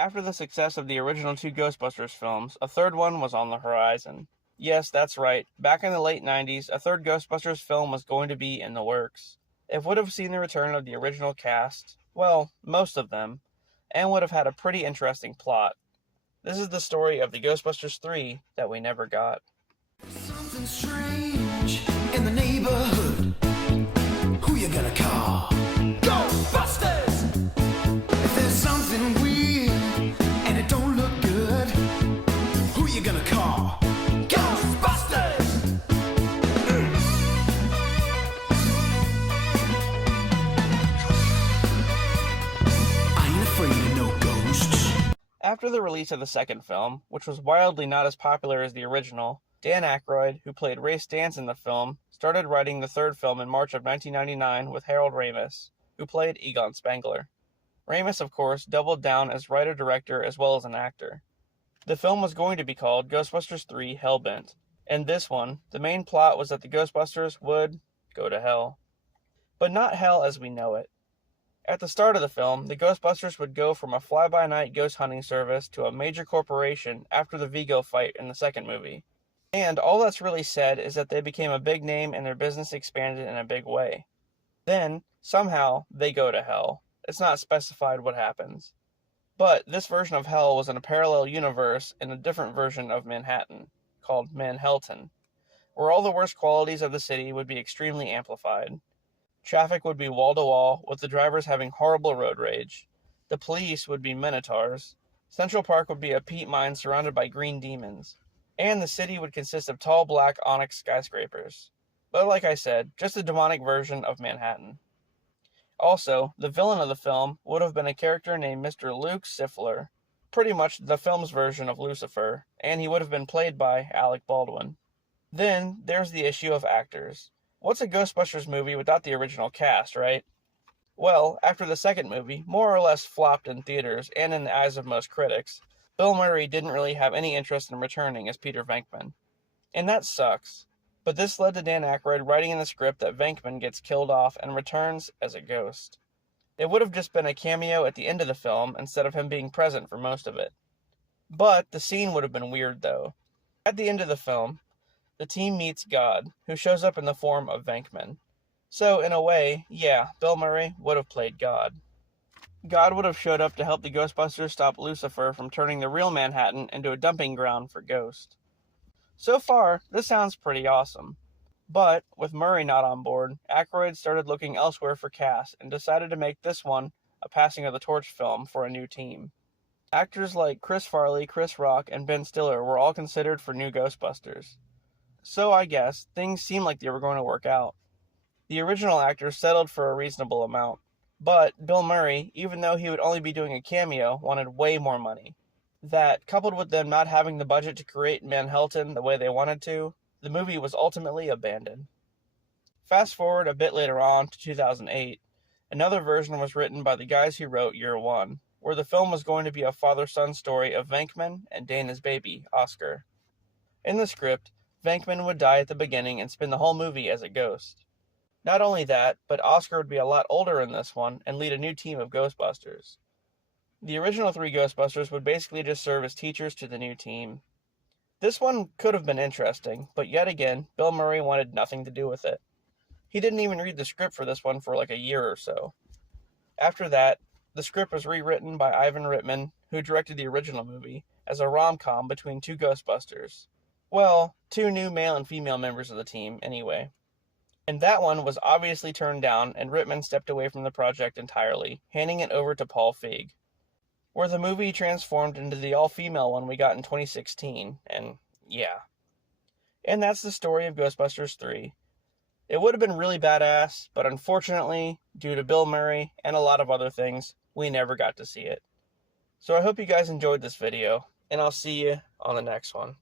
After the success of the original two Ghostbusters films, a third one was on the horizon. Yes, that's right. Back in the late 90s, a third Ghostbusters film was going to be in the works. It would have seen the return of the original cast, well, most of them, and would have had a pretty interesting plot. This is the story of the Ghostbusters 3 that we never got. Something strange in the neighborhood. Who you gonna call? Ghostbusters! If there's something weird and it don't look good, who you gonna call? Ghostbusters! I ain't afraid of no ghosts. After the release of the second film, which was wildly not as popular as the original, Dan Aykroyd, who played Ray Stantz in the film, started writing the third film in March of 1999 with Harold Ramis, who played Egon Spengler. Ramis, of course, doubled down as writer-director as well as an actor. The film was going to be called Ghostbusters 3 Hellbent. In this one, the main plot was that the Ghostbusters would go to hell. But not hell as we know it. At the start of the film, the Ghostbusters would go from a fly-by-night ghost hunting service to a major corporation after the Vigo fight in the second movie. And all that's really said is that they became a big name and their business expanded in a big way. Then, somehow, they go to hell. It's not specified what happens. But this version of hell was in a parallel universe in a different version of Manhattan, called Manhattan, where all the worst qualities of the city would be extremely amplified. Traffic would be wall-to-wall, with the drivers having horrible road rage. The police would be minotaurs. Central Park would be a peat mine surrounded by green demons. And the city would consist of tall black onyx skyscrapers. But like I said, just a demonic version of Manhattan. Also, the villain of the film would have been a character named Mr. Luke Siffler, pretty much the film's version of Lucifer, and he would have been played by Alec Baldwin. Then, there's the issue of actors. What's a Ghostbusters movie without the original cast, right? Well, after the second movie more or less flopped in theaters and in the eyes of most critics, Bill Murray didn't really have any interest in returning as Peter Venkman. And that sucks. But this led to Dan Aykroyd writing in the script that Venkman gets killed off and returns as a ghost. It would have just been a cameo at the end of the film instead of him being present for most of it. But the scene would have been weird though. At the end of the film, the team meets God, who shows up in the form of Venkman. So in a way, yeah, Bill Murray would have played God. God would have showed up to help the Ghostbusters stop Lucifer from turning the real Manhattan into a dumping ground for ghosts. So far, this sounds pretty awesome. But, with Murray not on board, Aykroyd started looking elsewhere for cast and decided to make this one a passing of the torch film for a new team. Actors like Chris Farley, Chris Rock, and Ben Stiller were all considered for new Ghostbusters. So I guess, things seemed like they were going to work out. The original actors settled for a reasonable amount. But Bill Murray, even though he would only be doing a cameo, wanted way more money. That, coupled with them not having the budget to create Manhattan the way they wanted to, the movie was ultimately abandoned. Fast forward a bit later on to 2008, another version was written by the guys who wrote Year One, where the film was going to be a father-son story of Venkman and Dana's baby, Oscar. In the script, Venkman would die at the beginning and spend the whole movie as a ghost. Not only that, but Oscar would be a lot older in this one and lead a new team of Ghostbusters. The original three Ghostbusters would basically just serve as teachers to the new team. This one could have been interesting, but yet again, Bill Murray wanted nothing to do with it. He didn't even read the script for this one for like a year or so. After that, the script was rewritten by Ivan Reitman, who directed the original movie, as a rom-com between two Ghostbusters. Well, two new male and female members of the team, anyway. And that one was obviously turned down, and Reitman stepped away from the project entirely, handing it over to Paul Feig. Where the movie transformed into the all-female one we got in 2016, and yeah. And that's the story of Ghostbusters 3. It would have been really badass, but unfortunately, due to Bill Murray and a lot of other things, we never got to see it. So I hope you guys enjoyed this video, and I'll see you on the next one.